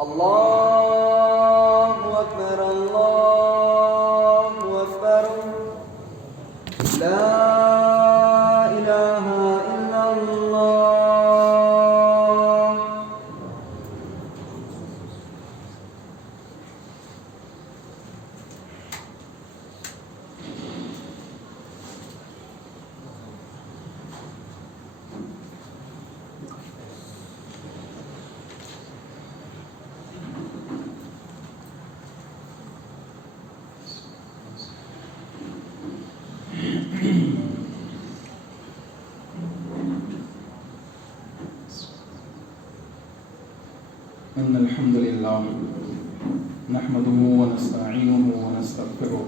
اللہ اکبر اللہ اکبر لا الہ الا اللہ. إن الحمد لله نحمده ونستعينه ونستغفره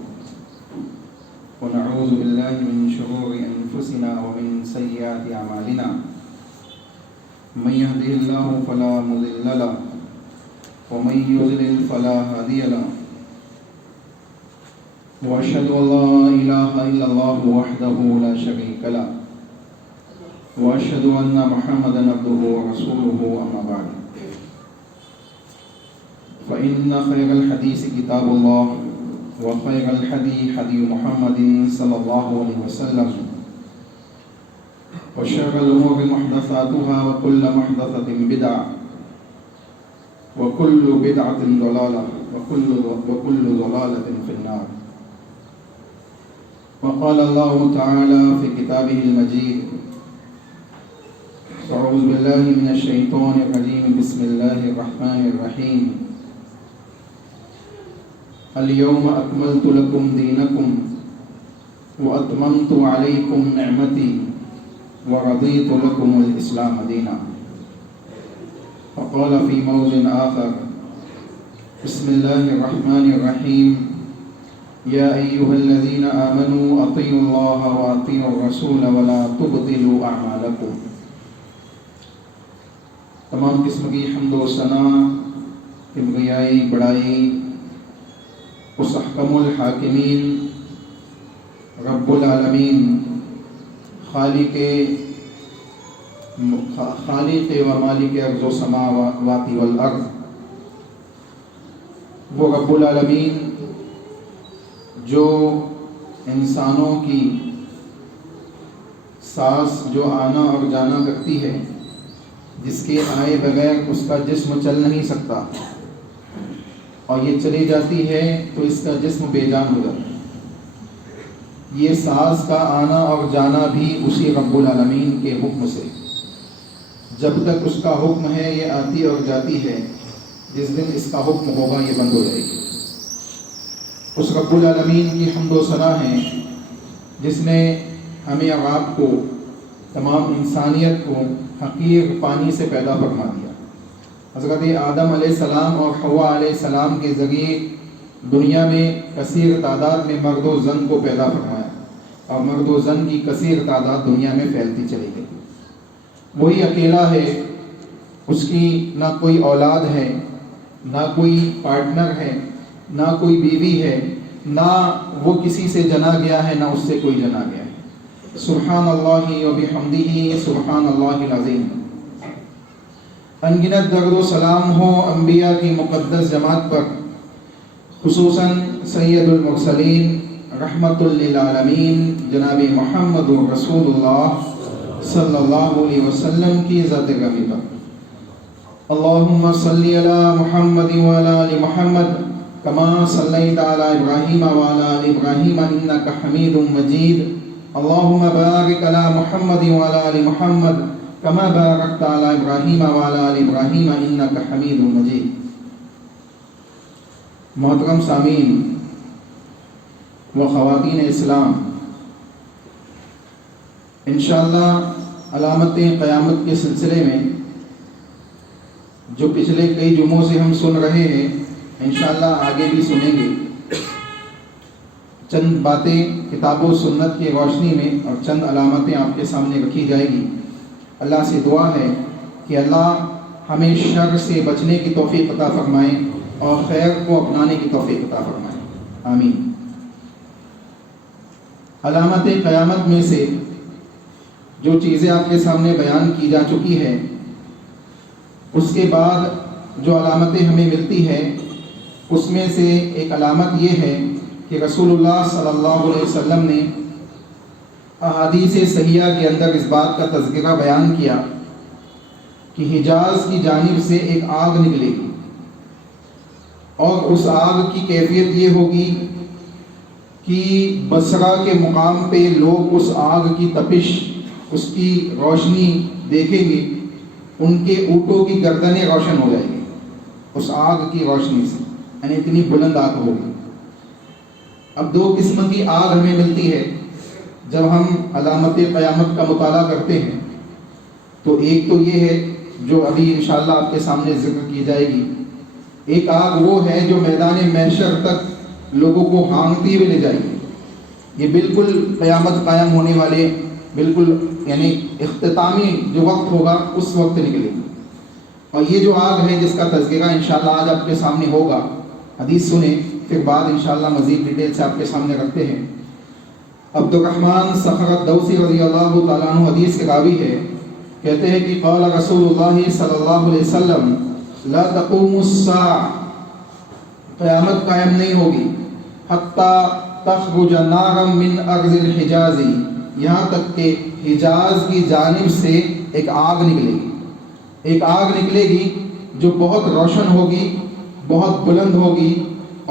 ونعوذ بالله من شرور أنفسنا ومن سيئات أعمالنا من يهده الله فلا مضل له ومن يضلل فلا هادي له وأشهد أن لا إله إلا الله وحده لا شريك له وأشهد أن محمدا عبده ورسوله أما بعد فإن خير الحديث كتاب الله وخير الهدي هدي محمد صلى الله عليه وسلم وشر الأمور محدثاتها وكل محدثة بدعة وكل بدعة ضلالة وكل ضلالة في النار. وقال الله تعالى في كتابه المجيد أعوذ بالله من الشيطان الرجيم بسم الله الرحمن الرحيم اليوم أكملت لكم دينكم وأتممت عليكم نعمتي ورضيت لكم الإسلام دينا. وقال في موضع آخر بسم الله الرحمن الرحيم يا أيها الذين آمنوا أطيعوا الله وأطيعوا الرسول ولا تبطلوا أعمالكم. تمام قسم کی حمد و ثنا کبریائی بڑائی اس احکم الحاکمین رب العالمین خالق و مالک ارض و سماوات والارض، وہ رب العالمین جو انسانوں کی سانس جو آنا اور جانا کرتی ہے، جس کے آئے بغیر اس کا جسم چل نہیں سکتا، اور یہ چلی جاتی ہے تو اس کا جسم بے جان ہو جاتا ہے. یہ سانس کا آنا اور جانا بھی اسی رب العالمین کے حکم سے. جب تک اس کا حکم ہے یہ آتی اور جاتی ہے، جس دن اس کا حکم ہوگا یہ بند ہو جائے گی. اس رب العالمین کی حمد و ثنا ہے جس نے ہمیں اور آپ کو، تمام انسانیت کو حقیر پانی سے پیدا فرما دیا. حضرت آدم علیہ السلام اور حوا علیہ السلام کے ذریعے دنیا میں کثیر تعداد میں مرد و زن کو پیدا فرمایا، اور مرد و زن کی کثیر تعداد دنیا میں پھیلتی چلی گئی. وہی اکیلا ہے، اس کی نہ کوئی اولاد ہے، نہ کوئی پارٹنر ہے، نہ کوئی بیوی ہے، نہ وہ کسی سے جنا گیا ہے، نہ اس سے کوئی جنا گیا ہے. سبحان اللہ و بحمدہ سبحان اللہ العظیم. انگنت درد و سلام ہو انبیاء کی مقدس جماعت پر، خصوصاً سید المرسلین رحمت للعالمین جناب محمد رسول اللہ صلی اللہ علیہ وسلم کی ذات گرامی پر. اللہم صلی علی محمد وعلی آل محمد کما صلیت علی ابراہیم وعلی آل ابراہیم انک حمید مجید. اللہم بارک علی محمد وعلی آل محمد کما بارکت علی ابراہیم وعلی آل ابراہیم انک حمید مجید. محترم سامعین و خواتین اسلام، انشاءاللہ علامت قیامت کے سلسلے میں جو پچھلے کئی جمعوں سے ہم سن رہے ہیں، انشاءاللہ آگے بھی سنیں گے. چند باتیں کتاب و سنت کی روشنی میں اور چند علامتیں آپ کے سامنے رکھی جائے گی. اللہ سے دعا ہے کہ اللہ ہمیں شر سے بچنے کی توفیق عطا فرمائے اور خیر کو اپنانے کی توفیق عطا فرمائے، آمین. علامت قیامت میں سے جو چیزیں آپ کے سامنے بیان کی جا چکی ہے، اس کے بعد جو علامتیں ہمیں ملتی ہے اس میں سے ایک علامت یہ ہے کہ رسول اللہ صلی اللہ علیہ وسلم نے احادیث صحیحہ کے اندر اس بات کا تذکرہ بیان کیا کہ حجاز کی جانب سے ایک آگ نکلے گی، اور اس آگ کی کیفیت یہ ہوگی کہ بصرہ کے مقام پہ لوگ اس آگ کی تپش، اس کی روشنی دیکھیں گے، ان کے اونٹوں کی گردنیں روشن ہو جائیں گی اس آگ کی روشنی سے، یعنی اتنی بلند آگ ہوگی۔ اب دو قسم کی آگ ہمیں ملتی ہے جب ہم علامت قیامت کا مطالعہ کرتے ہیں، تو ایک تو یہ ہے جو ابھی انشاءاللہ آپ کے سامنے ذکر کی جائے گی، ایک آگ وہ ہے جو میدان محشر تک لوگوں کو ہانگتی ہوئے لے جائے گی، یہ بالکل قیامت قائم ہونے والے بالکل یعنی اختتامی جو وقت ہوگا اس وقت نکلے گی۔ اور یہ جو آگ ہے جس کا تذکرہ انشاءاللہ آج آپ کے سامنے ہوگا، حدیث سنیں پھر بعد انشاءاللہ مزید ڈیٹیل سے آپ کے سامنے رکھتے ہیں۔ عبد الرحمن صخر الدوسی رضی اللہ تعالیٰ عنہ حدیث کے راوی ہے، کہتے ہیں کہ قال رسول اللہ صلی اللہ علیہ وسلم لا تقوم الساعة، قیامت قائم نہیں ہوگی، حتیٰ تخرج نارا من ارض الحجاز، یہاں تک کہ حجاز کی جانب سے ایک آگ نکلے گی، ایک آگ نکلے گی جو بہت روشن ہوگی، بہت بلند ہوگی،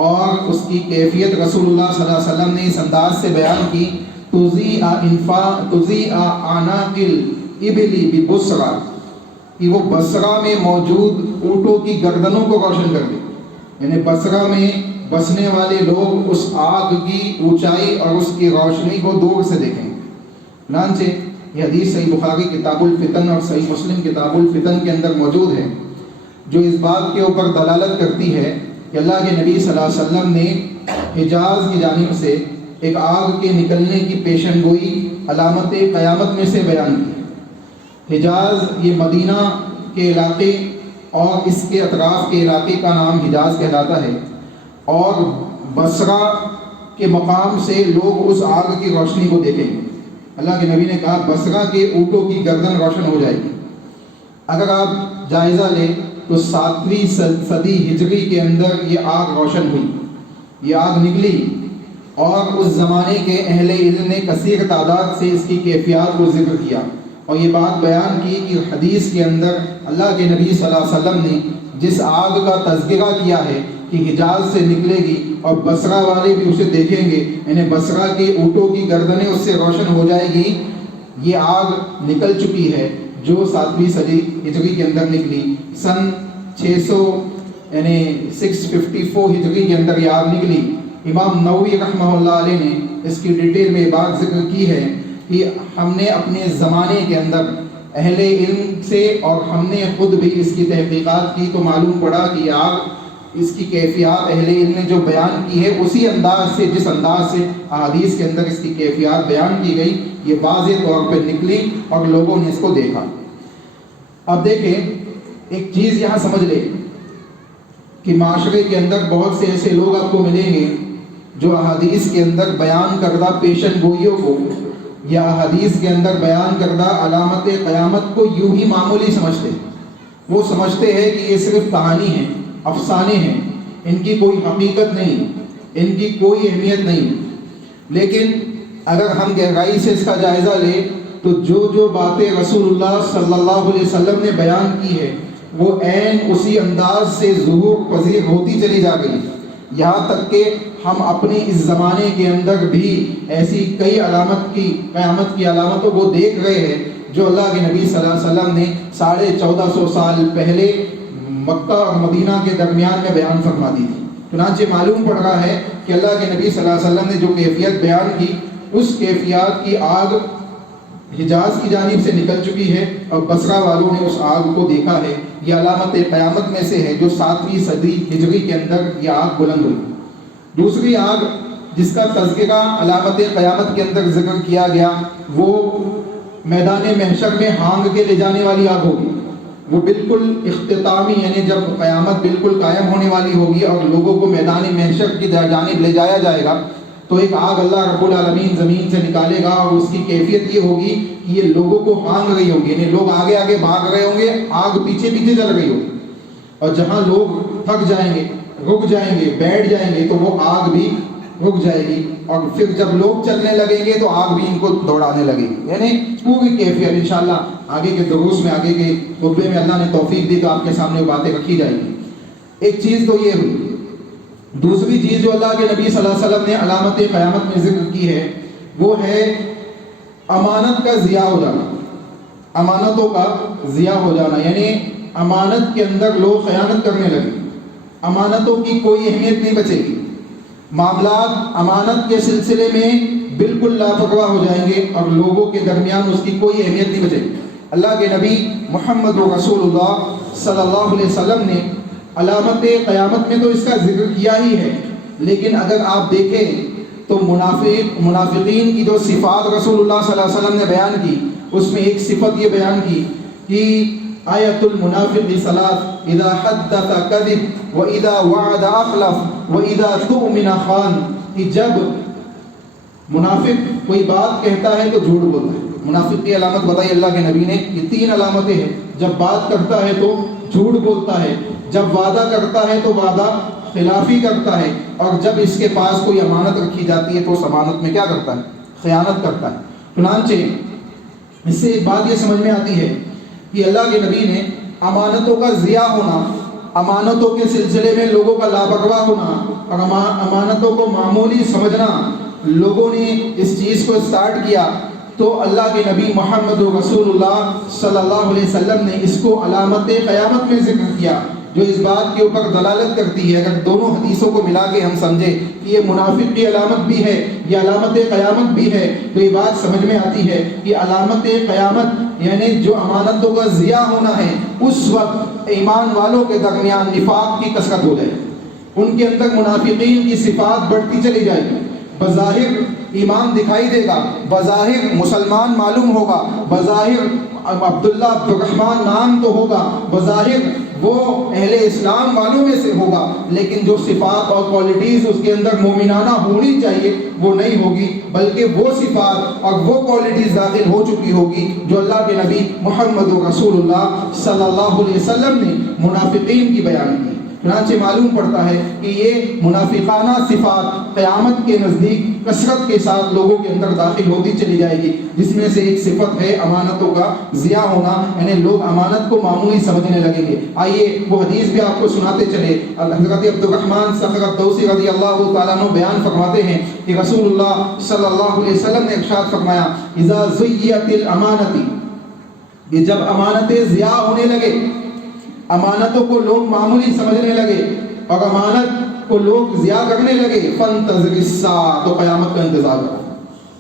اور اس کی کیفیت رسول اللہ صلی اللہ علیہ وسلم نے اس انداز سے بیان کی، تضیء اعناق الابل ببصرہ، کہ وہ بصرہ میں موجود اونٹوں کی گردنوں کو روشن کر دے، یعنی بصرہ میں بسنے والے لوگ اس آگ کی اونچائی اور اس کی روشنی کو دور سے دیکھیں گے۔ چنانچہ یہ حدیث صحیح بخاری کتاب الفتن اور صحیح مسلم کتاب الفتن کے اندر موجود ہے، جو اس بات کے اوپر دلالت کرتی ہے کہ اللہ کے نبی صلی اللہ علیہ وسلم نے حجاز کی جانب سے ایک آگ کے نکلنے کی پیشن گوئی علامت قیامت میں سے بیان کی۔ حجاز یہ مدینہ کے علاقے اور اس کے اطراف کے علاقے کا نام حجاز کہلاتا ہے، اور بصرہ کے مقام سے لوگ اس آگ کی روشنی کو دیکھیں گے۔ اللہ کے نبی نے کہا بصرہ کے اونٹوں کی گردن روشن ہو جائے گی۔ اگر آپ جائزہ لیں تو 7ویں صدی ہجری کے اندر یہ آگ روشن ہوئی، یہ آگ نکلی، اور اس زمانے کے اہل علم نے کثیر تعداد سے اس کی کیفیات کو ذکر کیا، اور یہ بات بیان کی کہ حدیث کے اندر اللہ کے نبی صلی اللہ علیہ وسلم نے جس آگ کا تذکرہ کیا ہے کہ حجاز سے نکلے گی اور بصرہ والے بھی اسے دیکھیں گے، یعنی بصرہ کے اونٹوں کی گردنیں اس سے روشن ہو جائے گی، یہ آگ نکل چکی ہے جو 7ویں صدی ہجری کے اندر نکلی۔ سن 600 یعنی 654 ہجری کے اندر یہ آگ نکلی۔ امام نووی رحمہ اللہ علیہ نے اس کی ڈیٹیل میں بات ذکر کی ہے کہ ہم نے اپنے زمانے کے اندر اہل علم سے اور ہم نے خود بھی اس کی تحقیقات کی تو معلوم پڑا کہ یہ آگ، اس کی کیفیات اہل علم نے جو بیان کی ہے اسی انداز سے، جس انداز سے احادیث کے اندر اس کی کیفیات بیان کی گئی، یہ واضح طور پہ نکلی اور لوگوں نے اس کو دیکھا۔ اب دیکھیں ایک چیز یہاں سمجھ لیں کہ معاشرے کے اندر بہت سے ایسے لوگ آپ کو ملیں گے جو احادیث کے اندر بیان کردہ پیشن گوئیوں کو یا احادیث کے اندر بیان کردہ علامت قیامت کو یوں ہی معمولی سمجھتے ہیں۔ وہ سمجھتے ہیں کہ یہ صرف کہانی ہے، افسانے ہیں، ان کی کوئی حقیقت نہیں، ان کی کوئی اہمیت نہیں۔ لیکن اگر ہم گہرائی سے اس کا جائزہ لیں تو جو باتیں رسول اللہ صلی اللہ علیہ وسلم نے بیان کی ہے وہ عین اسی انداز سے ظہور پذیر ہوتی چلی جا گئی، یہاں تک کہ ہم اپنے اس زمانے کے اندر بھی ایسی کئی قیامت کی علامتوں کو دیکھ رہے ہیں جو اللہ کے نبی صلی اللہ علیہ وسلم نے 1450 سال پہلے مکہ اور مدینہ کے درمیان میں بیان فرما دی تھی۔ چنانچہ معلوم پڑ رہا ہے کہ اللہ کے نبی صلی اللہ علیہ وسلم نے جو کیفیت بیان کی اس کیفیات کی آگ حجاز کی جانب سے نکل چکی ہے اور بصرہ والوں نے اس آگ کو دیکھا ہے۔ یہ علامت قیامت میں سے ہے جو 7ویں صدی ہجری کے اندر یہ آگ بلند ہوئی۔ دوسری آگ جس کا تذکرہ علامت قیامت کے اندر ذکر کیا گیا وہ میدان محشر میں ہانگ کے لے جانے والی آگ ہوگی، وہ بالکل اختتامی یعنی جب قیامت بالکل قائم ہونے والی ہوگی اور لوگوں کو میدان محشر کی جانب لے جایا جائے گا تو ایک آگ اللہ رب العالمین زمین سے نکالے گا اور اس کی کیفیت یہ ہوگی کہ یہ لوگوں کو ہانگ رہی ہوگی، یعنی لوگ آگے آگے بھاگ رہے ہوں گے، آگ پیچھے پیچھے چل رہی ہوگی۔ اور جہاں لوگ تھک جائیں گے، رک جائیں گے، بیٹھ جائیں گے، تو وہ آگ بھی رک جائے گی، اور پھر جب لوگ چلنے لگیں گے تو آگ بھی ان کو دوڑانے لگے گی۔ یعنی پوری کیفیت انشاءاللہ آگے کے دروس میں، آگے کے خطبے میں اللہ نے توفیق دی تو آپ کے سامنے وہ باتیں رکھی جائیں گی۔ ایک چیز تو یہ ہوئی۔ دوسری چیز جو اللہ کے نبی صلی اللہ علیہ وسلم نے علامت قیامت میں ذکر کی ہے وہ ہے امانت کا ضیاع ہو جانا، امانتوں کا ضیاع ہو جانا، یعنی امانت کے اندر لوگ خیانت کرنے لگے، امانتوں کی کوئی اہمیت نہیں بچے گی، معاملات امانت کے سلسلے میں بالکل لاپرواہ ہو جائیں گے اور لوگوں کے درمیان اس کی کوئی اہمیت نہیں بچے گی۔ اللہ کے نبی محمد رسول اللہ صلی اللہ علیہ وسلم نے علامت قیامت میں تو اس کا ذکر کیا ہی ہے، لیکن اگر آپ دیکھیں تو منافقین کی جو صفات رسول اللہ صلی اللہ علیہ وسلم نے بیان کی، اس میں ایک صفت یہ بیان کی کہ آیت المنافق ثلاث، اذا حدث کذب واذا وعد اخلف واذا تؤمن خان، کہ جب منافق کوئی بات کہتا ہے تو جھوٹ بولتا ہے۔ منافق کی علامت بتائی اللہ کے نبی نے، یہ 3 علامتیں ہیں۔ جب بات کرتا ہے تو جھوٹ بولتا ہے، جب وعدہ کرتا ہے تو وعدہ خلافی کرتا ہے، اور جب اس کے پاس کوئی امانت رکھی جاتی ہے تو اس امانت میں کیا کرتا ہے؟ خیانت کرتا ہے۔ چنانچہ اس سے ایک بات یہ سمجھ میں آتی ہے کہ اللہ کے نبی نے امانتوں کا ضیاع ہونا، امانتوں کے سلسلے میں لوگوں کا لاپرواہ ہونا اور امانتوں کو معمولی سمجھنا، لوگوں نے اس چیز کو سٹارٹ کیا تو اللہ کے نبی محمد رسول اللہ صلی اللہ علیہ وسلم نے اس کو علامت قیامت میں ذکر کیا، جو اس بات کے اوپر دلالت کرتی ہے۔ اگر دونوں حدیثوں کو ملا کے ہم سمجھیں کہ یہ منافق کی علامت بھی ہے، یہ علامت قیامت بھی ہے، تو یہ بات سمجھ میں آتی ہے کہ علامت قیامت یعنی جو امانتوں کا ضیاع ہونا ہے، اس وقت ایمان والوں کے درمیان نفاق کی کثرت ہو جائے، ان کے اندر منافقین کی صفات بڑھتی چلی جائے گی۔ بظاہر ایمان دکھائی دے گا، بظاہر مسلمان معلوم ہوگا، بظاہر عبداللہ عبدالرحمن نام تو ہوگا، بظاہر وہ اہل اسلام والوں میں سے ہوگا، لیکن جو صفات اور کوالٹیز اس کے اندر مومنانہ ہونی چاہیے وہ نہیں ہوگی، بلکہ وہ صفات اور وہ کوالٹیز داخل ہو چکی ہوگی جو اللہ کے نبی محمد رسول اللہ صلی اللہ علیہ وسلم نے منافقین کی بیان کی۔ چنانچہ معلوم پڑتا ہے کہ یہ منافقانہ صفات قیامت کے نزدیک کثرت کے ساتھ لوگوں کے اندر داخل ہوتی چلی جائے گی، جس میں سے ایک صفت ہے امانتوں کا ضیاع ہونا، یعنی لوگ امانت کو معمولی سمجھنے لگیں گے۔ آئیے وہ حدیث بھی آپ کو سناتے چلے۔ حضرت عبدالرحمن صخر الدوسی رضی اللہ تعالیٰ عنہ بیان فرماتے ہیں کہ رسول اللہ صلی اللہ علیہ وسلم نے ارشاد فرمایا، اذا ضیعت الامانۃ، کہ جب امانتیں ضیاع ہونے لگے، امانتوں کو لوگ معمولی سمجھنے لگے اور امانت کو لوگ ضیاع کرنے لگے، فانتظر الساعۃ، تو قیامت کا انتظار کرو،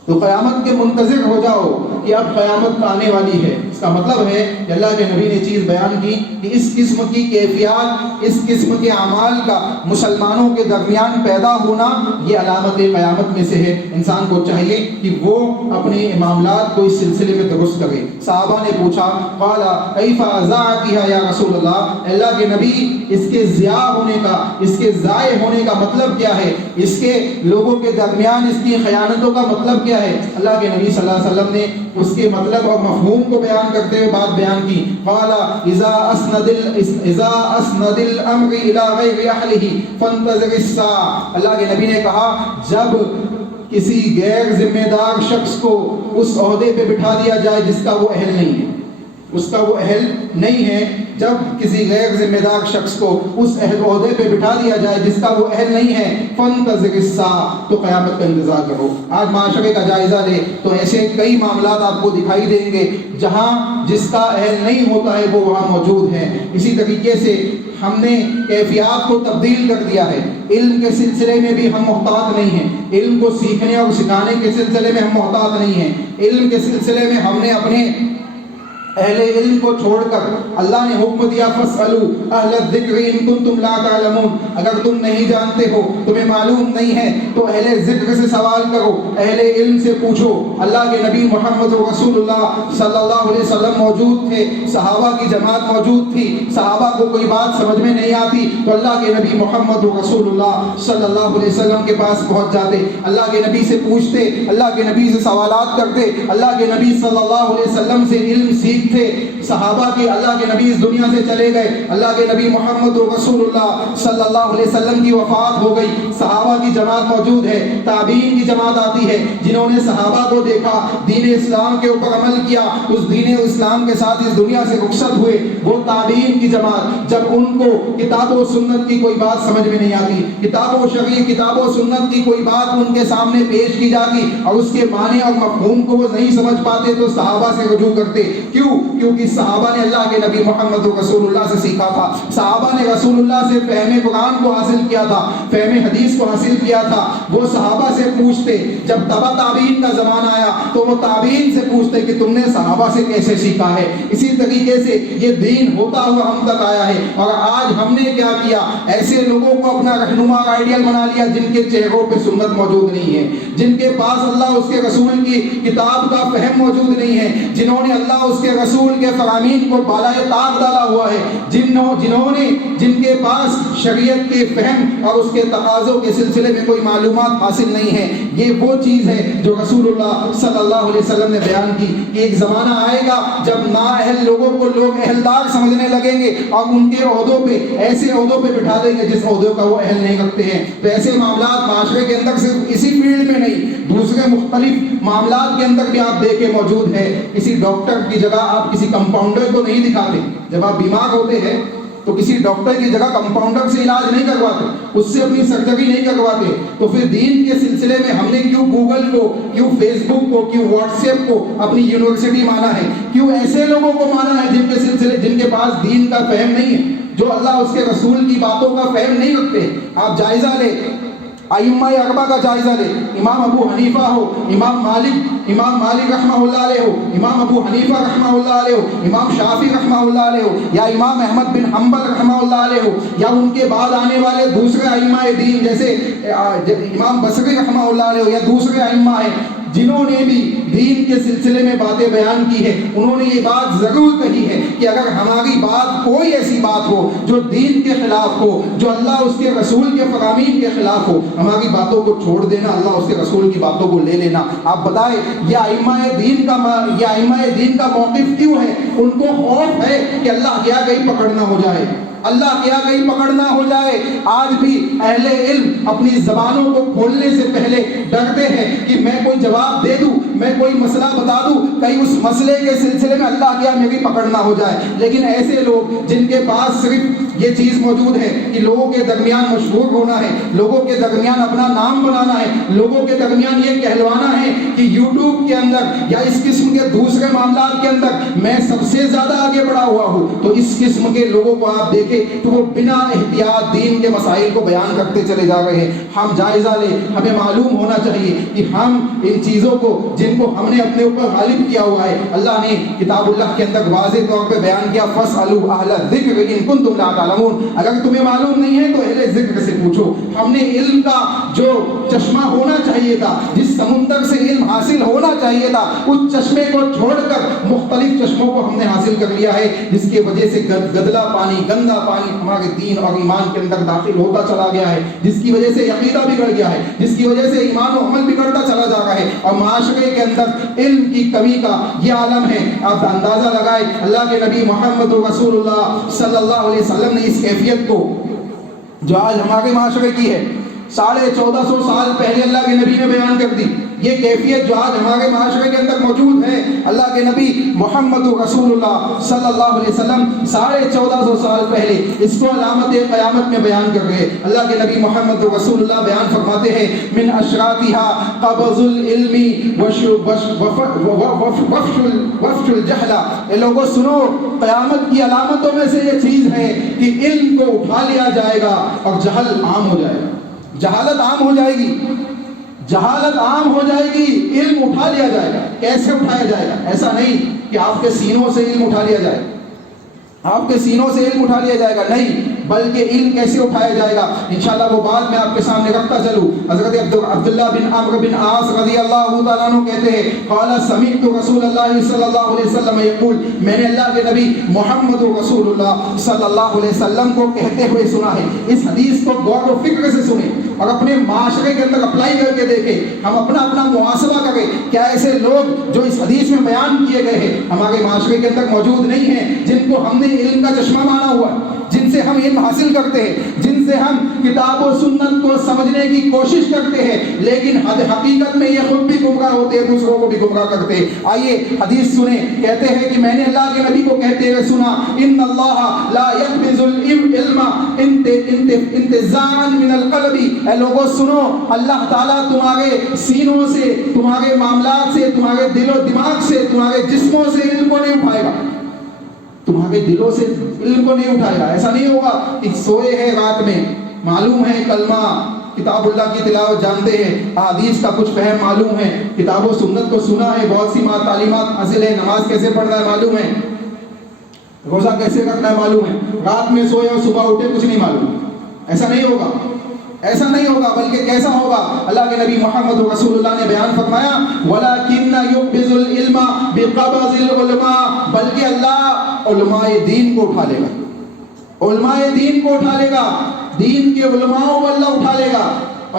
تو قیامت کے منتظر ہو جاؤ کہ اب قیامت آنے والی ہے۔ اس کا مطلب ہے کہ اللہ کے نبی نے چیز بیان کی کہ اس قسم کی کیفیات، اس قسم کے اعمال کا مسلمانوں کے درمیان پیدا ہونا یہ علامت قیامت میں سے ہے۔ انسان کو چاہیے کہ وہ اپنے معاملات کو اس سلسلے میں درست کرے۔ صحابہ نے پوچھا، قال کیف اضاعتها یا رسول اللہ، اللہ کے نبی اس کے ضیاع ہونے کا، اس کے ضائع ہونے کا مطلب کیا ہے؟ اس کے لوگوں کے درمیان اس کی خیانتوں کا مطلب کیا ہے؟ اللہ کے نبی صلی اللہ علیہ وسلم نے اس کے مطلب اور مفہوم کو بیان کرتے ہوئے بات بیان کی۔ قال اذا اسند الامر الى غیر اہلہ فانتظر الساعۃ، اللہ کے نبی نے کہا جب کسی غیر ذمہ دار شخص کو اس عہدے پہ بٹھا دیا جائے جس کا وہ اہل نہیں ہے، اس کا وہ اہل نہیں ہے، جب کسی غیر ذمہ دار شخص کو اس عہدے پہ بٹھا دیا جائے جس کا وہ اہل نہیں ہے، فانتظر الساعۃ، تو قیامت کا انتظار کرو۔ آج معاشرے کا جائزہ لے تو ایسے کئی معاملات آپ کو دکھائی دیں گے جہاں جس کا اہل نہیں ہوتا ہے وہ وہاں موجود ہے۔ اسی طریقے سے ہم نے کیفیات کو تبدیل کر دیا ہے، علم کے سلسلے میں بھی ہم محتاط نہیں ہیں، علم کو سیکھنے اور سکھانے کے سلسلے میں ہم محتاط نہیں ہیں، علم کے سلسلے میں ہم نے اپنے اہل علم کو چھوڑ کر اللہ نے حکم دیا فاسألوا اہل الذکر ان کنتم لا تعلمون، اگر تم نہیں جانتے ہو، تمہیں معلوم نہیں ہے تو اہل ذکر سے سوال کرو، اہل علم سے پوچھو۔ اللہ کے نبی محمد رسول اللہ صلی اللہ علیہ وسلم موجود تھے، صحابہ کی جماعت موجود تھی، صحابہ کو کوئی بات سمجھ میں نہیں آتی تو اللہ کے نبی محمد رسول اللہ صلی اللہ علیہ وسلم کے پاس پہنچ جاتے، اللہ کے نبی سے پوچھتے، اللہ کے نبی سے سوالات کرتے، اللہ کے نبی صلی اللہ علیہ وسلم سے علم سیکھتے۔ صحابہ کی اللہ کے نبی اس دنیا سے چلے گئے، اللہ کے نبی محمد رسول اللہ صلی اللہ علیہ وسلم کی وفات ہو گئی، صحابہ کی جماعت موجود ہے، تابعین کی جماعت آتی ہے جنہوں نے صحابہ کو دیکھا، دین اسلام کے اوپر عمل کیا، اس دین اسلام کے ساتھ اس دنیا سے رخصت ہوئے، وہ تابعین کی جماعت جب ان کو کتاب و سنت کی کوئی بات سمجھ میں نہیں آتی، کتاب و شرعی کتاب و سنت کی کوئی بات ان کے سامنے پیش کی جاتی اور اس کے معنی اور مفہوم کو وہ نہیں سمجھ پاتے تو صحابہ سے رجوع کرتے۔ کیونکہ صحابہ نے اللہ کے نبی محمد رسول اللہ سے سیکھا تھا، صحابہ نے رسول اللہ سے فہم قرآن کو حاصل کیا تھا، فہم حدیث کو حاصل کیا تھا، وہ صحابہ سے پوچھتے، جب تبع تابعین کا زمانہ آیا تو وہ تابعین سے پوچھتے کہ تم نے صحابہ سے کیسے سیکھا ہے۔ اسی طریقے سے یہ دین ہوتا ہوا ہم تک آیا ہے، اور آج ہم نے کیا کیا، ایسے لوگوں کو اپنا رہنما آئیڈیل بنا لیا جن کے چہروں پہ سنت موجود نہیں ہے، جن کے پاس اللہ اس کے رسول کی کتاب کا فہم موجود نہیں ہے، جنہوں نے اللہ اس کے رسول کے فرامین کو بالائے طاق ڈالا ہوا ہے، جن کے پاس شریعت کے فہم اور اس کے تقاضوں کے سلسلے میں کوئی معلومات حاصل نہیں ہے۔ یہ وہ چیز ہے جو رسول اللہ صلی اللہ علیہ وسلم نے بیان کی کہ ایک زمانہ آئے گا جب نااہل لوگوں کو لوگ اہلدار سمجھنے لگیں گے اور ان کے عہدوں پہ ایسے عہدوں پہ بٹھا دیں گے جس عہدوں کا وہ اہل نہیں رکھتے ہیں۔ تو ایسے معاملات معاشرے کے اندر صرف اسی فیلڈ میں نہیں، دوسرے مختلف معاملات کے اندر بھی آپ دیکھیں موجود ہے۔ کسی ڈاکٹر کی جگہ آپ کسی کمپاؤنڈر کو نہیں دکھاتے، جب آپ بیمار ہوتے ہیں تو کسی ڈاکٹر کی جگہ کمپاؤنڈر سے علاج نہیں کرواتے، اس سے اپنی سرجری نہیں کرواتے۔ تو پھر دین کے سلسلے میں ہم نے کیوں گوگل کو، کیوں فیس بک کو، کیوں واٹس ایپ کو اپنی یونیورسٹی مانا ہے؟ کیوں ایسے لوگوں کو مانا ہے جن کے پاس دین کا فہم نہیں ہے، جو اللہ اس کے رسول کی باتوں کا فہم نہیں رکھتے؟ آپ جائزہ لیں، ائمہ اربعہ کا جائزہ لیں، امام ابو حنیفہ ہو، امام مالک رحمہ اللہ علیہ ہو، امام ابو حنیفہ رحمہ اللہ علیہ ہو، امام شافعی رحمہ اللہ علیہ ہو، یا امام احمد بن حنبل رحمہ اللہ علیہ ہو، یا ان کے بعد آنے والے دوسرے ائمہ دین جیسے امام بصری رحمہ اللہ علیہ ہو، یا دوسرے ائمہ ہیں جنہوں نے بھی دین کے سلسلے میں باتیں بیان کی ہے، انہوں نے یہ بات ضرور کہی ہے کہ اگر ہماری بات کوئی ایسی بات ہو جو دین کے خلاف ہو، جو اللہ اس کے رسول کے فرامین کے خلاف ہو، ہماری باتوں کو چھوڑ دینا، اللہ اس کے رسول کی باتوں کو لے لینا۔ آپ بتائیں یہ ائمہ دین کا موقف کیوں ہے؟ ان کو خوف ہے کہ اللہ کیا کہیں پکڑنا ہو جائے، اللہ کیا کہیں پکڑنا ہو جائے۔ آج بھی اہل علم اپنی زبانوں کو کھولنے سے پہلے ڈرتے ہیں کہ میں کوئی جواب دے دوں، میں کوئی مسئلہ بتا دوں، کہیں اس مسئلے کے سلسلے میں اللہ کیا میری پکڑنا ہو جائے۔ لیکن ایسے لوگ جن کے پاس صرف یہ چیز موجود ہے کہ لوگوں کے درمیان مشہور ہونا ہے، لوگوں کے درمیان اپنا نام بنانا ہے، لوگوں کے درمیان یہ کہلوانا ہے کہ یوٹیوب کے اندر یا اس قسم کے دوسرے معاملات کے اندر میں سب سے زیادہ آگے بڑھا ہوا ہوں، تو اس قسم کے لوگوں کو آپ دیکھیں تو وہ بنا احتیاط دین کے مسائل کو بیان کرتے چلے جا رہے ہیں۔ ہم جائزہ لیں، ہمیں معلوم ہونا چاہیے کہ ہم ان چیزوں کو جن کو ہم نے اپنے اوپر غالب کیا ہوا ہے، اللہ نے کتاب اللہ کے اندر واضح طور پہ بیان کیا، فَاسْأَلُوا أَهْلَ الذِّكْرِ إِن كُنتُمْ لَا تَعْلَمُونَ، اگر تمہیں معلوم نہیں ہے تو اہل ذکر سے پوچھو۔ ہم نے علم کا جو چشمہ ہونا چاہیے تھا، جس سمندر سے علم حاصل ہونا چاہیے تھا، اس چشمے کو چھوڑ کر مختلف چشموں کو ہم نے حاصل کر لیا ہے، جس کی وجہ سے گندلا پانی ہمارے دین اور ایمان کے اندر داخل ہوتا چلا گیا ہے، جس کی وجہ سے عقیدہ بگڑ گیا ہے، جس کی وجہ سے ایمان و عمل بگڑتا چلا جا رہا ہے، اور معاشرے کے اندر علم کی کمی کا یہ عالم ہے۔ آپ اندازہ لگائیں، اللہ کے نبی محمد رسول اللہ صلی اللہ علیہ وسلم نے اس کیفیت کو جو آج ہمارے معاشرے کی ہے 1450 سال پہلے اللہ کے نبی نے بیان کر دی۔ یہ کیفیت جو آج ہمارے معاشرے کے اندر موجود ہے، اللہ کے نبی محمد رسول اللہ صلی اللہ علیہ وسلم 1450 سال پہلے اس کو علامت قیامت میں بیان کر رہے ہیں۔ اللہ کے نبی محمد رسول اللہ بیان فرماتے ہیں، من اشراطها قبض العلم وفش الجہل۔ اے لوگوں سنو، قیامت کی علامتوں میں سے یہ چیز ہے کہ علم کو اٹھا لیا جائے گا اور جہل عام ہو جائے گا، جہالت عام ہو جائے گی، جہالت عام ہو جائے گی، علم اٹھا لیا جائے گا۔ کیسے اٹھایا جائے گا؟ ایسا نہیں کہ آپ کے سینوں سے علم اٹھا لیا جائے، آپ کے سینوں سے علم اٹھا لیا جائے گا، نہیں، بلکہ علم کیسے اٹھایا جائے گا انشاءاللہ وہ بات میں آپ کے سامنے رکھتا چلوں. حضرت عبداللہ بن عمرو بن عاص رضی اللہ تعالیٰ عنہ کہتے ہیں قال سمعت رسول اللہ صلی اللہ علیہ وسلم یقول میں نے اللہ کے نبی محمد رسول اللہ صلی اللہ علیہ وسلم کو کہتے ہوئے سنا ہے. اس حدیث کو غور و فکر سے سنیں اور اپنے معاشرے کے اندر اپلائی کر کے دیکھیں. ہم اپنا محاسبہ کریں کیا ایسے لوگ جو اس حدیث میں بیان کیے گئے ہیں ہمارے معاشرے کے اندر موجود نہیں ہیں جن کو ہم نے علم کا چشمہ مانا ہوا ہے, جن سے ہم علم حاصل کرتے ہیں, جن سے ہم کتاب و سنت کو سمجھنے کی کوشش کرتے ہیں لیکن حقیقت میں یہ خود بھی گمراہ ہوتے ہیں, دوسروں کو بھی گمراہ کرتے ہیں. آئیے حدیث سنیں. کہتے ہیں کہ میں نے اللہ کے نبی کو کہتے ہوئے سنا ان اللہ لا يقبض العلم انتزاعا من القلب. اے لوگوں سنو, اللہ تعالیٰ تمہارے سینوں سے, تمہارے معاملات سے, تمہارے دل و دماغ سے, تمہارے جسموں سے علم کو نہیں اٹھائے گا, تمہارے دلوں سے علم کو نہیں اٹھائے گا. ایسا نہیں ہوگا کہ سوئے ہیں رات میں, معلوم ہے کلمہ کتاب اللہ کی تلاوت جانتے ہیں, احادیث کا کچھ فہم معلوم ہے, کتاب و سنت کو سنا ہے, بہت سی تعلیمات حاصل ہے, نماز کیسے پڑھنا ہے معلوم ہے, روزہ کیسے رکھنا ہے معلوم ہے, رات میں سوئے اور صبح اٹھے کچھ نہیں معلوم. ایسا نہیں ہوگا, ایسا نہیں ہوگا. بلکہ کیسا ہوگا؟ اللہ کے نبی محمد رسول اللہ نے بیان فرمایا وَلَكِنَّ يُقْبِضُ الْعِلْمَ بِقَبْضِ الْعُلَمَاءِ, بلکہ اللہ علماء دین کو اٹھا لے گا, علماء دین کو اٹھا لے گا, دین کے علماء کو اللہ اٹھا لے گا,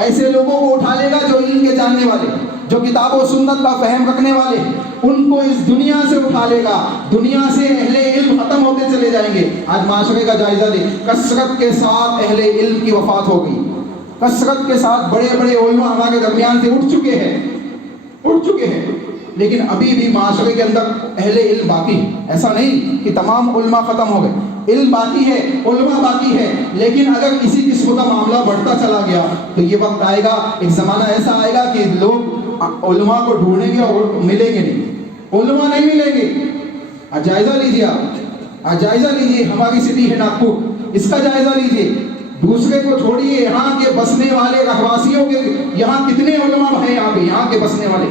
ایسے لوگوں کو اٹھا لے گا جو علم کے جاننے والے, جو کتاب و سنت کا فہم رکھنے والے, ان کو اس دنیا سے اٹھا لے گا. دنیا سے اہل علم ختم ہوتے چلے جائیں گے. آج معاشرے کا جائزہ لیں, کثرت کے ساتھ اہل علم کی وفات ہو گئی, کثرت کے ساتھ بڑے بڑے علماء ہمارے درمیان سے اٹھ چکے ہیں, لیکن ابھی بھی معاشرے کے اندر اہل علم باقی ہے. ایسا نہیں کہ تمام علماء ختم ہو گئے, علم باقی ہے, علماء باقی ہے, لیکن اگر کسی قسم کا معاملہ بڑھتا چلا گیا تو یہ وقت آئے گا, ایک زمانہ ایسا آئے گا کہ لوگ علماء کو ڈھونڈیں گے اور ملیں گے نہیں, علماء نہیں ملیں گے. آج جائزہ لیجیے, آج جائزہ لیجیے, ہماری سٹی ہے ناگپور, اس کا جائزہ لیجیے. دوسرے کو چھوڑیے, یہاں کے بسنے والے رہواسیوں کے یہاں کتنے علماء ہیں, یہاں کے بسنے والے,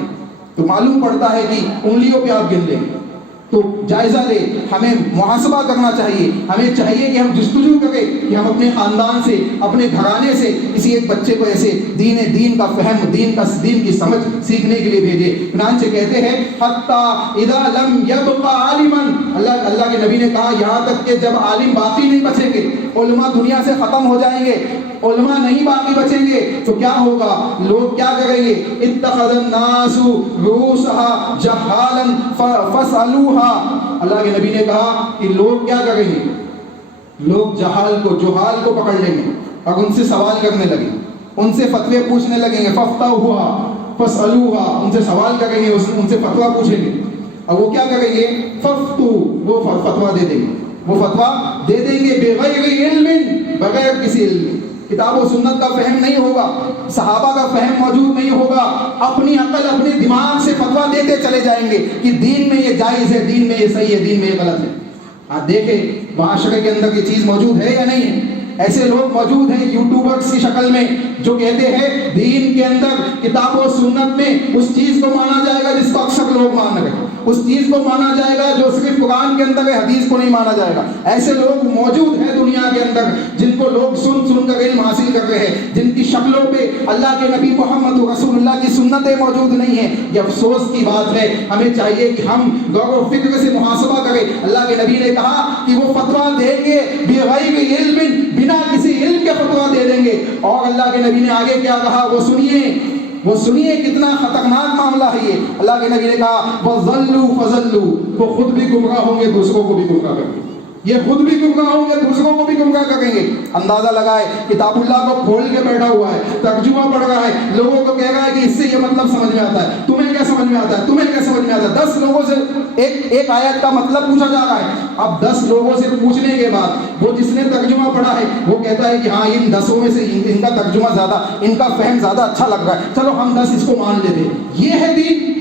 تو معلوم پڑتا ہے کہ انگلیوں پہ آپ گن لیں. تو جائزہ لے, ہمیں محاسبہ کرنا چاہیے. ہمیں چاہیے کہ ہم جستجو کریں کہ ہم اپنے خاندان سے, اپنے گھرانے سے کسی ایک بچے کو ایسے دین کا فہم, دین کی سمجھ سیکھنے کے لیے بھیجے. چنانچہ کہتے ہیں حتی اذا لم یبقى عالما, اللہ کے نبی نے کہا یہاں تک کہ جب عالم باقی نہیں بچیں گے, علماء دنیا سے ختم ہو جائیں گے, علماء نہیں باقی بچیں گے, تو کیا ہوگا؟ لوگ کیا کریں گے؟ اتخذ الناس رؤوسها جہالا فاسألوها. اللہ کے نبی نے کہا کہ لوگ کیا کریں گے؟ لوگ جہال کو پکڑ لیں گے اور ان سے سوال کرنے لگیں, ان سے فتوے پوچھنے لگیں گے. فافتوها فاسألوها, ان سے سوال کریں گے, ان سے فتویٰ پوچھیں گے. اور وہ کیا کریں گے؟ ففتو, وہ فتویٰ دے دیں گے, وہ فتویٰ دے دیں گے بغیر علم, بغیر کسی علم. کتاب و سنت کا فہم نہیں ہوگا, صحابہ کا فہم موجود نہیں ہوگا, اپنی عقل اپنے دماغ سے فتویٰ دیتے چلے جائیں گے کہ دین میں یہ جائز ہے, دین میں یہ صحیح ہے, دین میں یہ غلط ہے. آپ دیکھیں معاشرے کے اندر یہ چیز موجود ہے یا نہیں ہے. ایسے لوگ موجود ہیں یوٹیوبرز کی شکل میں جو کہتے ہیں دین کے اندر کتاب و سنت میں اس چیز کو مانا جائے گا جس کو اکثر لوگ مان رہے ہیں, اس چیز کو مانا جائے گا جو صرف قرآن کے اندر ہے, حدیث کو نہیں مانا جائے گا. ایسے لوگ موجود ہیں دنیا کے اندر جن کو لوگ سن کر علم حاصل کر رہے ہیں, جن کی شکلوں پہ اللہ کے نبی محمد رسول اللہ کی سنتیں موجود نہیں ہیں. یہ افسوس کی بات ہے. ہمیں چاہیے کہ ہم غور و فکر سے محاسبہ کریں. اللہ کے نبی نے کہا کہ وہ فتویٰ دیں گے بغیر علم, بنا کسی علم کے فتویٰ دے دیں گے. اور اللہ کے نبی نے آگے کیا کہا وہ سنیے کتنا خطرناک معاملہ ہے یہ. اللہ کے نبی نے کہا وَظَلُّوا فَظَلُّوا, وہ خود بھی گمراہ ہوں گے, دوسروں کو بھی گمراہ کریں گے. یہ خود بھی گمراہ ہوں گے, دوسروں کو بھی گمراہ کریں گے. اندازہ لگائے, کتاب اللہ کو کھول کے بیٹھا ہوا ہے, ترجمہ پڑھ رہا ہے, لوگوں کو کہہ رہا ہے کہ اس سے یہ مطلب سمجھ میں آتا ہے, تمہیں کیا سمجھ میں آتا ہے, تمہیں کیا سمجھ میں آتا ہے. 10 لوگوں سے ایک آیت کا مطلب پوچھا جا رہا ہے. اب 10 لوگوں سے پوچھنے کے بعد وہ جس نے ترجمہ پڑھا ہے وہ کہتا ہے کہ ہاں ان 10 میں سے ان کا ترجمہ زیادہ, ان کا فہم زیادہ اچھا لگ رہا ہے, چلو ہم 10 اس کو مان لیتے. یہ ہے دین,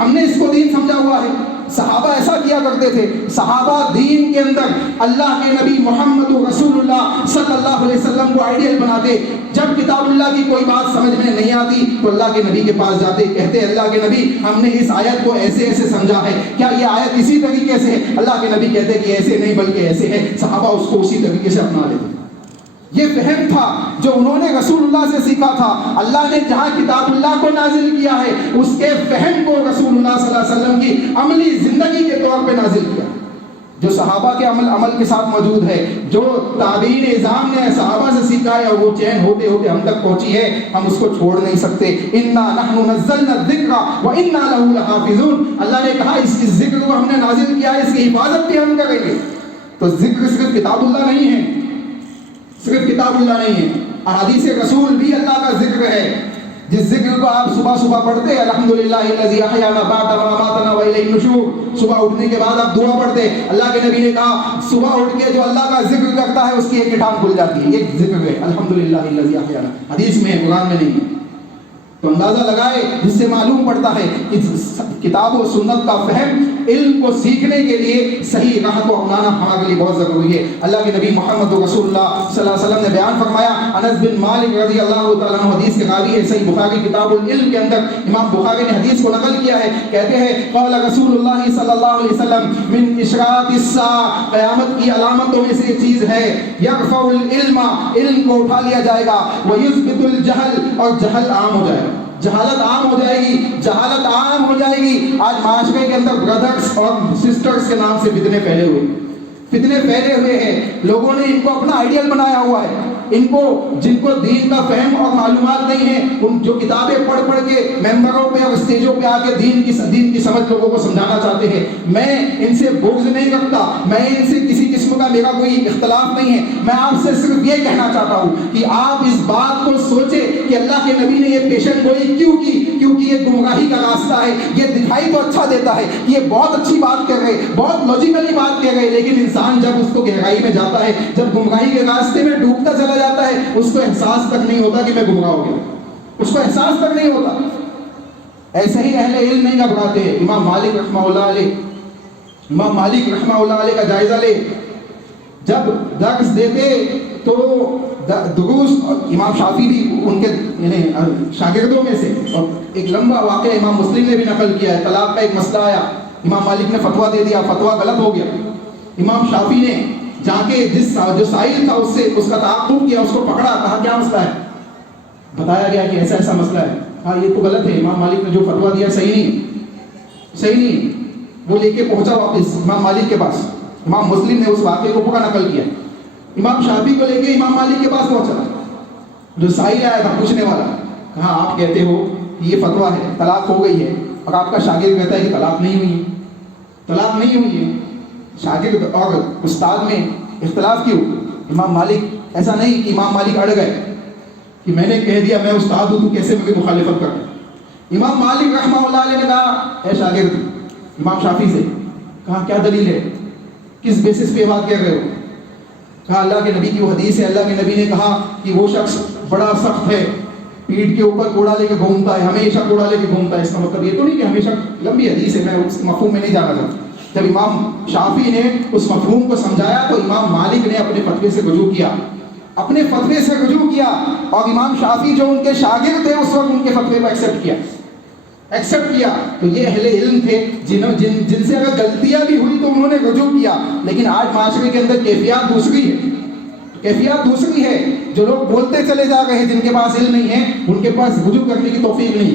ہم نے اس کو دین سمجھا ہوا ہے. صحابہ ایسا کیا کرتے تھے. صحابہ دین کے اندر اللہ کے نبی محمد رسول اللہ صلی اللہ علیہ وسلم کو آئیڈیل بناتے. جب کتاب اللہ کی کوئی بات سمجھ میں نہیں آتی تو اللہ کے نبی کے پاس جاتے, کہتے اللہ کے نبی ہم نے اس آیت کو ایسے سمجھا ہے, کیا یہ آیت اسی طریقے سے ہے؟ اللہ کے نبی کہتے کہ ایسے نہیں بلکہ ایسے ہے. صحابہ اس کو اسی طریقے سے اپنا لیتے. یہ فہم تھا جو انہوں نے رسول اللہ سے سیکھا تھا. اللہ نے جہاں کتاب اللہ کو نازل کیا ہے اس کے فہم کو رسول اللہ صلی اللہ علیہ وسلم کی عملی زندگی کے طور پہ نازل کیا، جو صحابہ کے عمل کے ساتھ موجود ہے، جو تابعین اعظام نے صحابہ سے سیکھا ہے اور وہ چین ہوتے ہوتے ہم تک پہنچی ہے، ہم اس کو چھوڑ نہیں سکتے. انا نحن نزلنا الذکر وانا له لحافظون. اللہ نے کہا اس کی ذکر کو ہم نے نازل کیا ہے، اس کی حفاظت بھی ہم کریں گے. تو ذکر صرف کتاب اللہ نہیں ہے، صرف کتاب اللہ نہیں ہے، احادیث رسول بھی اللہ کا ذکر ہے. جس ذکر کو آپ صبح صبح پڑھتے ہیں، الحمدللہ الذی احیانا بعد ما اماتنا والیہ النشور، صبح اٹھنے کے بعد آپ دعا پڑھتے ہیں. اللہ کے نبی نے کہا صبح اٹھ کے جو اللہ کا ذکر کرتا ہے اس کی ایک اٹھان کھل جاتی ہے. یہ ذکر ہے الحمدللہ الذی احیانا، حدیث میں ہے، قرآن میں نہیں ہے. تو اندازہ لگائے جس سے معلوم پڑتا ہے کہ کتاب و سنت کا فہم علم کو سیکھنے کے لیے صحیح راہ کو اپنانا ہمارے لیے بہت ضروری ہے. اللہ کے نبی محمد رسول اللہ صلی اللہ علیہ وسلم نے بیان فرمایا، انس بن مالک رضی اللہ تعالیٰ عنہ حدیث کے راوی ہے، صحیح بخاری کتاب العلم کے اندر امام بخاری نے حدیث کو نقل کیا ہے. کہتے ہیں قال رسول اللہ صلی اللہ علیہ وسلم من اشراط الساعہ، قیامت کی علامتوں میں سے ایک چیز ہے یرفع العلم، علم کو اٹھا لیا جائے گا، ویثبت الجہل، اور جہل عام ہو جائے گا، جہالت عام ہو جائے گی، جہالت عام ہو جائے گی. آج معاشرے کے اندر برادرز اور سسٹرز کے نام سے فتنے پھیلے ہوئے ہیں. لوگوں نے ان کو اپنا آئیڈیل بنایا ہوا ہے. ان کو جن کو دین کا فہم اور معلومات نہیں ہے، ان جو کتابیں پڑھ کے ممبروں پہ اور اسٹیجوں پہ آ کے دین کی سمجھ لوگوں کو سمجھانا چاہتے ہیں. میں ان سے بغض نہیں رکھتا، میں ان سے کسی قسم کا میرا کوئی اختلاف نہیں ہے. میں آپ سے صرف یہ کہنا چاہتا ہوں کہ آپ اس بات کو سوچیں کہ اللہ کے نبی نے یہ پیشن گوئی کیوں کی، کیونکہ یہ گمراہی کا راستہ ہے. یہ دکھائی تو اچھا دیتا ہے، یہ بہت اچھی بات کر رہے، بہت لاجیکلی بات کر رہے، لیکن انسان جب اس کو گہرائی میں جاتا ہے، جب گمراہی کے راستے میں ڈوبتا چلا جاتا ہے، اس کو احساس تک نہیں ہوتا کہ میں گمراہ ہو گیا، اس کو احساس تک نہیں ہوتا. ایسے ہی اہل علم نہیں گھبراتے. امام مالک رحمہ اللہ علیہ کا جائزہ لے، جب درس دیتے تو دروس، امام شافعی بھی ان کے یعنی شاگردوں میں سے، اور ایک لمبا واقعہ امام مسلم نے بھی نقل کیا ہے. طلاق کا ایک مسئلہ آیا، امام مالک نے فتویٰ دے دیا، فتویٰ غلط ہو گیا. امام شافعی نے جا کے جو سائل تھا اس کا تعاقب کیا، اس کو پکڑا، کہا کیا مسئلہ ہے؟ بتایا گیا کہ ایسا مسئلہ ہے. ہاں یہ تو غلط ہے، امام مالک نے جو فتویٰ دیا صحیح نہیں. وہ لے کے پہنچا واپس امام مالک کے پاس. امام مسلم نے اس واقعے کو پورا نقل کیا. امام شافعی کو لے کے امام مالک کے پاس پہنچا، جو سائل آیا تھا پوچھنے والا، کہا آپ کہتے ہو کہ یہ فتویٰ ہے، طلاق ہو گئی ہے، اور آپ کا شاگرد کہتا ہے کہ طلاق نہیں ہوئی ہے. شاگرد اور استاد میں اختلاف کیوں؟ امام مالک، ایسا نہیں کہ امام مالک اڑ گئے کہ میں نے کہہ دیا میں استاد ہوں تو کیسے میری مخالفت کر. امام مالک رحمہ اللہ علیہ نے کہا اے شاگرد، امام شافعی سے کہا کیا دلیل ہے، کس بیسس پہ بات کہہ رہے ہو؟ کہا اللہ کے نبی کی وہ حدیث ہے، اللہ کے نبی نے کہا کہ وہ شخص بڑا سخت ہے، پیٹھ کے اوپر کوڑا لے کے گھومتا ہے، ہمیشہ کوڑا لے کے گھومتا ہے. اس کا مطلب یہ تو نہیں کہ ہمیشہ، لمبی حدیث ہے، میں اس مفہوم میں نہیں جانا چاہتا. جب امام شافعی نے اس مفہوم کو سمجھایا تو امام مالک نے اپنے فتوے سے رجوع کیا، اور امام شافعی جو ان کے شاگرد تھے اس وقت ان کے فتوے کو ایکسیپٹ کیا. تو یہ اہل علم تھے جن سے اگر غلطیاں بھی ہوئی تو انہوں نے رجوع کیا. لیکن آج معاشرے کے اندر کیفیات دوسری ہے. جو لوگ بولتے چلے جا رہے ہیں، جن کے پاس علم نہیں ہے، ان کے پاس رجوع کرنے کی توفیق نہیں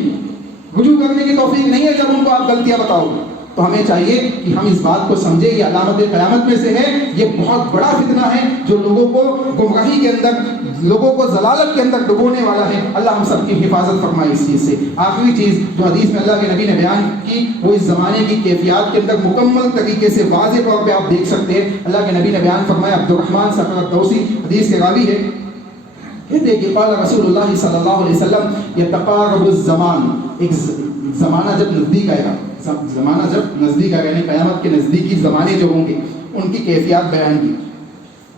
ہے جب ان کو آپ غلطیاں بتاؤ. تو ہمیں چاہیے کہ ہم اس بات کو سمجھیں، یہ علامت قیامت میں سے ہے. یہ بہت بڑا فتنہ ہے جو لوگوں کو گمراہی کے اندر، لوگوں کو ضلالت کے اندر ڈبونے والا ہے. اللہ ہم سب کی حفاظت فرمائے اس چیز سے. آخری چیز جو حدیث میں اللہ کے نبی نے بیان کی، وہ اس زمانے کی کیفیات کے اندر مکمل طریقے سے واضح طور پہ آپ دیکھ سکتے ہیں. اللہ کے نبی نے بیان فرمایا، عبدالرحمن صخر الدوسی حدیث کے راوی ہے، کہتے ہیں کہ قال رسول اللہ صلی اللہ علیہ وسلم یتقارب الزمان، ایک زمانہ جب نزدیک آئے گا، یعنی قیامت کے نزدیکی زمانے جو ہوں گے ان کی کیفیات بیان کی.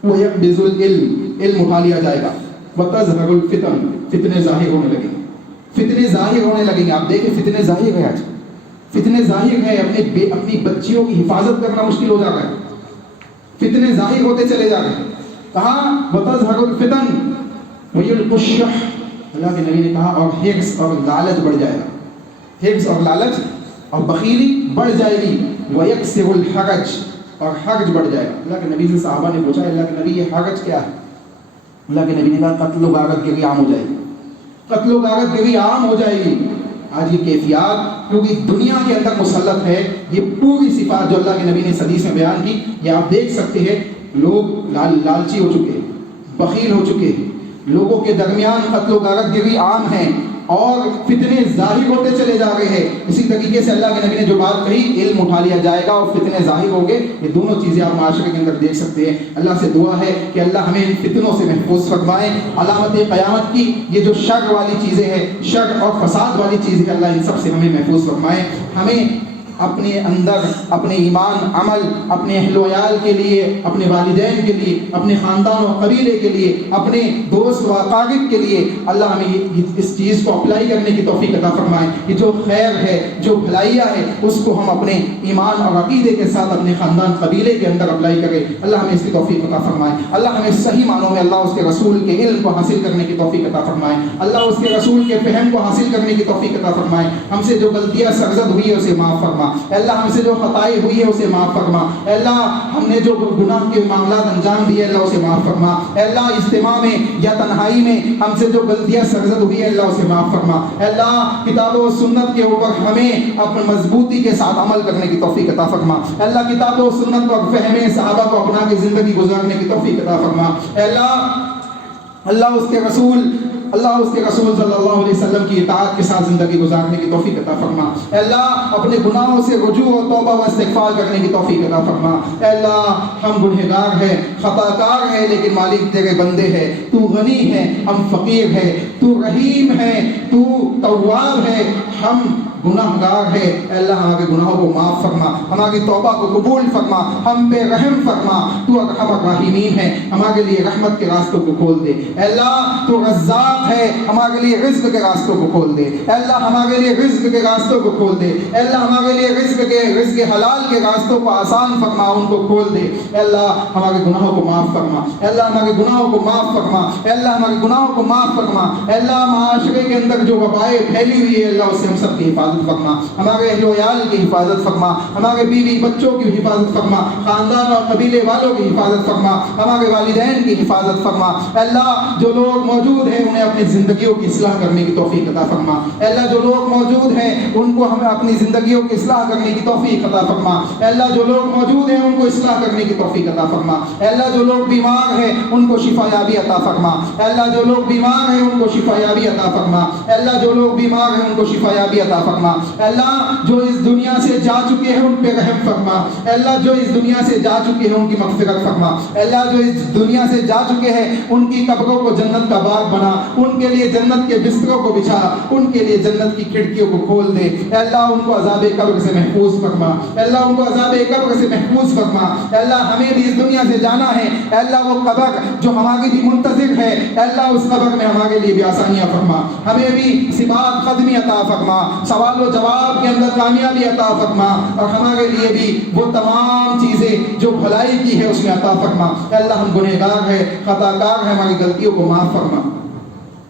وَيَقْبِضُ الْعِلْمِ، علم اٹھا لیا جائے گا. وَتَظْهَرُ الْفِتَنُ، فتنے ظاہر ہونے لگیں گے. آپ دیکھیں فتنے ظاہر ہیں، آج فتنے ظاہر ہیں. اپنی بچیوں کی حفاظت کرنا مشکل ہو جا رہا ہے، فتنے ظاہر ہوتے چلے جا رہے ہیں. کہا وَتَظْهَرُ الْفِتَنُ وَيُلْقُ الشُّحَّ، اللہ کے نبی نے کہا اور حرص اور لالچ بڑھ جائے گا. حرص اور لالچ اور بخیلی بڑھ جائے گی. وَيَكْسِرُ الْحَرَجَ، اور حرج بڑھ جائے گا. اللہ کے نبی سے صحابہ نے پوچھا اللہ کے نبی یہ حرج کیا ہے؟ اللہ کے نبی نے کہا قتل و غارت گری عام ہو جائے گی، قتل و غارت گری عام ہو جائے گی۔ آج یہ کیفیات کیونکہ دنیا کے اندر مسلط ہے، یہ پوری صفات جو اللہ کے نبی نے اس حدیث میں بیان کی، یہ آپ دیکھ سکتے ہیں۔ لوگ لالچی ہو چکے، بخیل ہو چکے، لوگوں کے درمیان قتل و غارت گری عام ہے اور فتنے ظاہر ہوتے چلے جا رہے ہیں۔ اسی طریقے سے اللہ کے نبی نے جو بات کہی، علم اٹھا لیا جائے گا اور فتنے ظاہر ہوں گے، یہ دونوں چیزیں آپ معاشرے کے اندر دیکھ سکتے ہیں۔ اللہ سے دعا ہے کہ اللہ ہمیں ان فتنوں سے محفوظ فرمائے۔ علامت قیامت کی یہ جو شر والی چیزیں ہیں، شر اور فساد والی چیزیں، اللہ ان سب سے ہمیں محفوظ فرمائے۔ ہمیں اپنے اندر اپنے ایمان، عمل، اپنے اہل و عیال کے لیے، اپنے والدین کے لیے، اپنے خاندان و قبیلے کے لیے، اپنے دوست و اقارب کے لیے اللہ ہمیں اس چیز کو اپلائی کرنے کی توفیق عطا فرمائے کہ جو خیر ہے، جو بھلائیاں ہے، اس کو ہم اپنے ایمان اور عقیدے کے ساتھ اپنے خاندان قبیلے کے اندر اپلائی کریں۔ اللہ ہمیں اس کی توفیق عطا فرمائے۔ اللہ ہمیں صحیح معنوں میں اللہ اس کے رسول کے علم کو حاصل کرنے کی توفیق عطا فرمائے۔ اللہ اس کے رسول کے فہم کو حاصل کرنے کی توفیق عطا فرمائے۔ ہم سے جو غلطیاں سرزد ہوئی ہے اسے معاف فرما۔ اللہ ہم سے جو خطائی ہوئی ہے اسے معاف فرما۔ اللہ ہم نے جو گناہ کے معاملات انجام دیے اللہ اسے معاف فرما۔ اللہ اجتماع میں یا تنہائی میں ہم سے جو غلطیاں سرزد ہوئی ہے اللہ اسے معاف فرما۔ اللہ کتاب و سنت کے اوپر ہمیں اپنی مضبوطی کے ساتھ عمل کرنے کی توفیق عطا فرما۔ اللہ کتاب و سنت پر فہم صحابہ کو اپنا کے زندگی گزارنے کی توفیق عطا فرما۔ اللہ اس کے رسول صلی اللہ علیہ وسلم کی اطاعت کے ساتھ زندگی گزارنے کی توفیق عطا فرما۔ اے اللہ اپنے گناہوں سے رجوع و توبہ و استغفار کرنے کی توفیق عطا فرما۔ اے اللہ ہم گنہگار ہیں، خطا کار ہیں، لیکن مالک تیرے بندے ہیں۔ تو غنی ہے، ہم فقیر ہیں۔ تو رحیم ہے، تو تواب ہے، ہم گناہ گار ہے۔ اے اللہ ہمارے گناہوں کو معاف فرما، ہماری توبہ کو قبول فرما، ہم پہ رحم فرما۔ تو ارحم الراحمین ہے، ہمارے لیے رحمت کے راستوں کو کھول دے۔ اے اللہ تو رزاق ہے، ہمارے لیے رزق کے راستوں کو کھول دے۔ اے اللہ ہمارے لیے رزق کے راستوں کو کھول دے۔ اے اللہ ہمارے لیے رزق حلال کے راستوں کو آسان فرما، ان کو کھول دے۔ اے اللہ ہمارے گناہوں کو معاف فرما۔ اے اللہ ہمارے گناہوں کو معاف فرما۔ اے اللہ ہمارے گناہوں کو معاف فرما۔ اے اللہ معاشرے کے اندر جو وبائیں پھیلی ہوئی ہے اللہ اس سے ہم سب کی حفاظت فرما، ہمارے اہل و عیال کی حفاظت فرما، ہمارے بیوی بچوں کی حفاظت فرما، خاندان اور قبیلے والوں کی حفاظت فرما، ہمارے والدین کی حفاظت فرما۔ اے اللہ جو لوگ موجود ہیں انہیں اپنی زندگیوں کی اصلاح کرنے کی توفیق عطا فرما۔ اے اللہ جو لوگ موجود ہیں ان کو ہمیں اپنی زندگیوں کی اصلاح کرنے کی توفیق عطا فرما۔ اے اللہ جو لوگ موجود ہیں ان کو اصلاح کرنے کی توفیق عطا فرما۔ اے اللہ جو لوگ بیمار ہیں ان کو شفا یابی عطا فرما۔ اے اللہ جو لوگ بیمار ہیں ان کو شفا یابی عطا فرما۔ اے اللہ جو لوگ بیمار ہیں ان کو شفا یابی عطا فرما۔ اے اللہ جو اس دنیا سے جا چکے ہیں ان پہ رحم فرما۔ اے اللہ جو اس دنیا سے جا چکے ہیں ان کی مغفرت فرما۔ اے اللہ جو اس دنیا سے جا چکے ہیں ان کی قبروں کو جنت کا باغ بنا، ان کے لیے جنت کے بستروں کو بچھا، ان کے لیے جنت کی کھڑکیوں کو کھول دے۔ اے اللہ ان کو عذاب قبر سے محفوظ فرما۔ اے اللہ ان کو عذاب قبر سے محفوظ فرما۔ اے اللہ ہمیں بھی اس دنیا سے جانا ہے، اے اللہ وہ قبر جو ہماری بھی منتظر ہے، اے اللہ اس قبر میں ہمارے لیے بھی آسانیاں فرما، ہمیں بھی ثبات قدمی عطا فرما، سوال و جواب کے اندر کامیابی عطا فرما، اور ہمارے لیے بھی وہ تمام چیزیں جو بھلائی کی ہے اس میں عطا فرما۔ اے اللہ ہم گنہگار ہیں، خطا کار ہیں، ہماری غلطیوں کو معاف فرما۔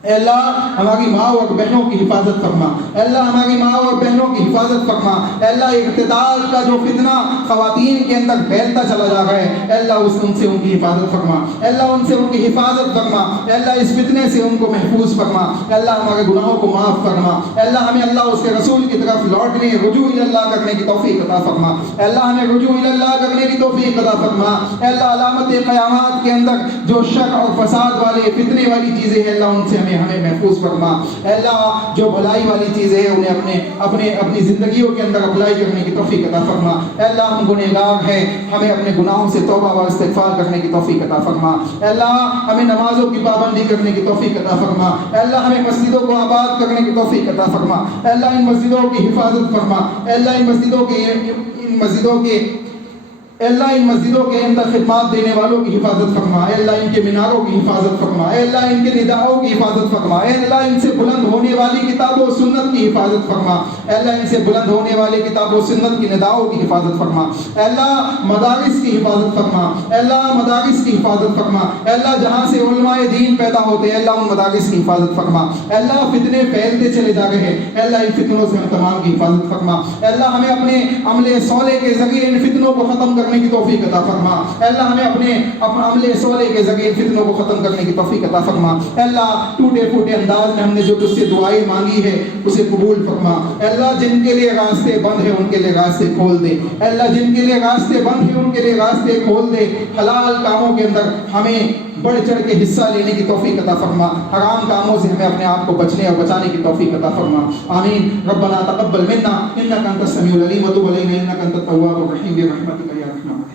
اے اللہ ہماری ماں اور بہنوں کی حفاظت فرما۔ اے اللہ ہماری ماں اور بہنوں کی حفاظت فرما۔ اے اللہ اقتدار کا جو فتنہ خواتین کے اندر پھیلتا چلا جا رہا ہے، اے اللہ ان سے ان کی حفاظت فرما۔ اے اللہ ان سے ان کی حفاظت فرما۔ اے اللہ اس فتنے سے ان کو محفوظ فرما۔ اے اللہ ہمارے گناہوں کو معاف فرما۔ اے اللہ ہمیں اللہ اس کے رسول کی طرف لوٹنے، رجوع اللہ کرنے کی توفیق عطا فرما۔ اے اللہ ہمیں رجوع اللہ کرنے کی توفیق عطا فرما۔ اے اللہ علامت قیامات کے اندر جو شر اور فساد والے فتنے والی چیزیں ہیں اللہ ان سے ہمیں محفوظ فرما۔ اے اللہ جو بھلائی والی چیزیں ہیں انہیں اپنی زندگیوں کے اندر اپلائی کرنے کی توفیق عطا فرما۔ اے اللہ ہم گنہگار ہیں، ہمیں اپنے گناہوں سے توبہ و استغفار کرنے کی توفیق عطا فرما۔ اے اللہ ہمیں نمازوں کی پابندی کرنے کی توفیق عطا فرما۔ اے اللہ ہمیں مسجدوں کو آباد کرنے کی توفیق عطا فرما۔ اے اللہ ان مسجدوں کی حفاظت فرما۔ اے اللہ ان مسجدوں کے اندر خدمات دینے والوں کی حفاظت فرما۔ اے اللہ ان کے میناروں کی حفاظت فرما۔ اے اللہ ان کے نداؤں کی حفاظت فرما۔ اے اللہ ان سے بلند ہونے والی کتاب و سنت کی حفاظت فرما۔ اے اللہ ان سے بلند ہونے والی کتاب و سنت کی نداؤں کی حفاظت فرما۔ اے اللہ مدارس کی حفاظت فرما۔ اے اللہ مدارس کی حفاظت فرما۔ اے اللہ جہاں سے علماء دین پیدا ہوتے ہیں اللہ ان مدارس کی حفاظت فرما۔ اے اللہ فتنے پھیلتے چلے جا رہے ہیں، اے اللہ ان فتنوں سے ہم تمام کی حفاظت فرما۔ اے اللہ ہمیں اپنے عمل صالح کے ذریعے ان فتنوں کو ختم کرنے کرنے کی توفیق عطا فرما. اے اللہ ہمیں اپنے عمل صالح کے ذریعے فتنوں کو ختم کرنے کی توفیق عطا فرما. اے اللہ ٹوٹے پھوٹے انداز میں ہم نے جو تجھ سے دعائیں مانگی ہے اسے قبول فرما. اے اللہ جن کے لیے راستے بند ہیں ان کے لیے راستے کھول دے. اے اللہ جن کے لیے راستے بند ہیں ان کے لیے راستے کھول دے. حلال کاموں کے اندر ہمیں بڑھ چڑھ کے حصہ لینے کی توفیق عطا فرما. حرام کاموں سے ہمیں اپنے آپ کو بچنے اور بچانے کی توفیق عطا فرما. آمین. ربنا تقبل منا انك انت السميع العليم وتب علينا انك انت التواب الرحيم برحمتك يا ارحم الراحمين.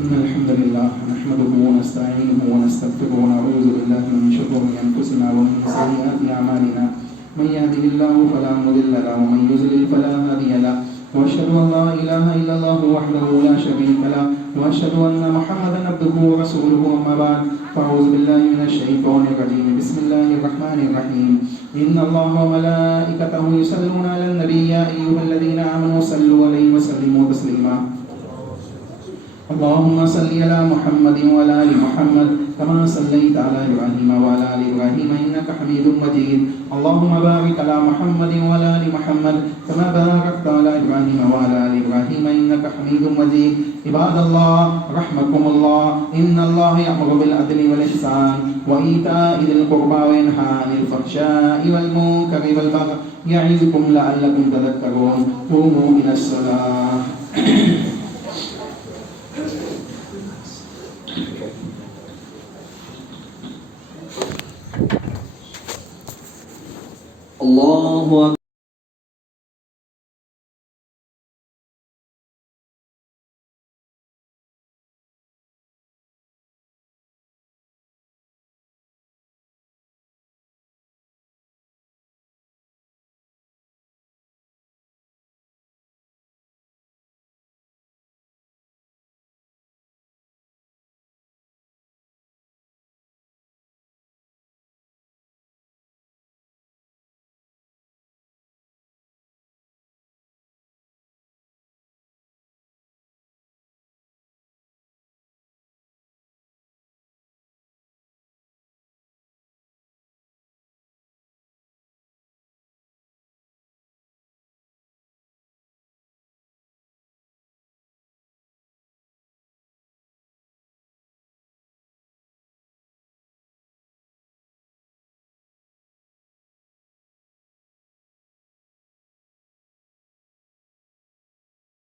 إن الحمد لله نحمده ونستعينه ونستغفره ونعوذ بالله من شرور أنفسنا ومن سيئات أعمالنا من يهده الله فلا مضل له ومن يضلل فلا هادي له وأشهد أن لا إله إلا الله وحده لا شريك له وأشهد أن محمدا عبده ورسوله أما بعد فأعوذ بالله من الشيطان الرجيم بسم الله الرحمن الرحيم إن الله وملائكته يصلون على النبي يا أيها الذين آمنوا صلوا عليه وسلموا تسليما اللهم صل على محمد وعلى آل محمد كما صليت على إبراهيم وعلى آل إبراهيم إنك حميد مجيد اللهم بارك على محمد وعلى آل محمد كما باركت على إبراهيم وعلى آل إبراهيم إنك حميد مجيد عباد الله رحمكم الله إن الله يأمر بالعدل والإحسان وإيتاء ذي القربى وينهى عن الفحشاء والمنكر والبغي يعظكم لعلكم تذكرون قوموا إلى الصلاة. الله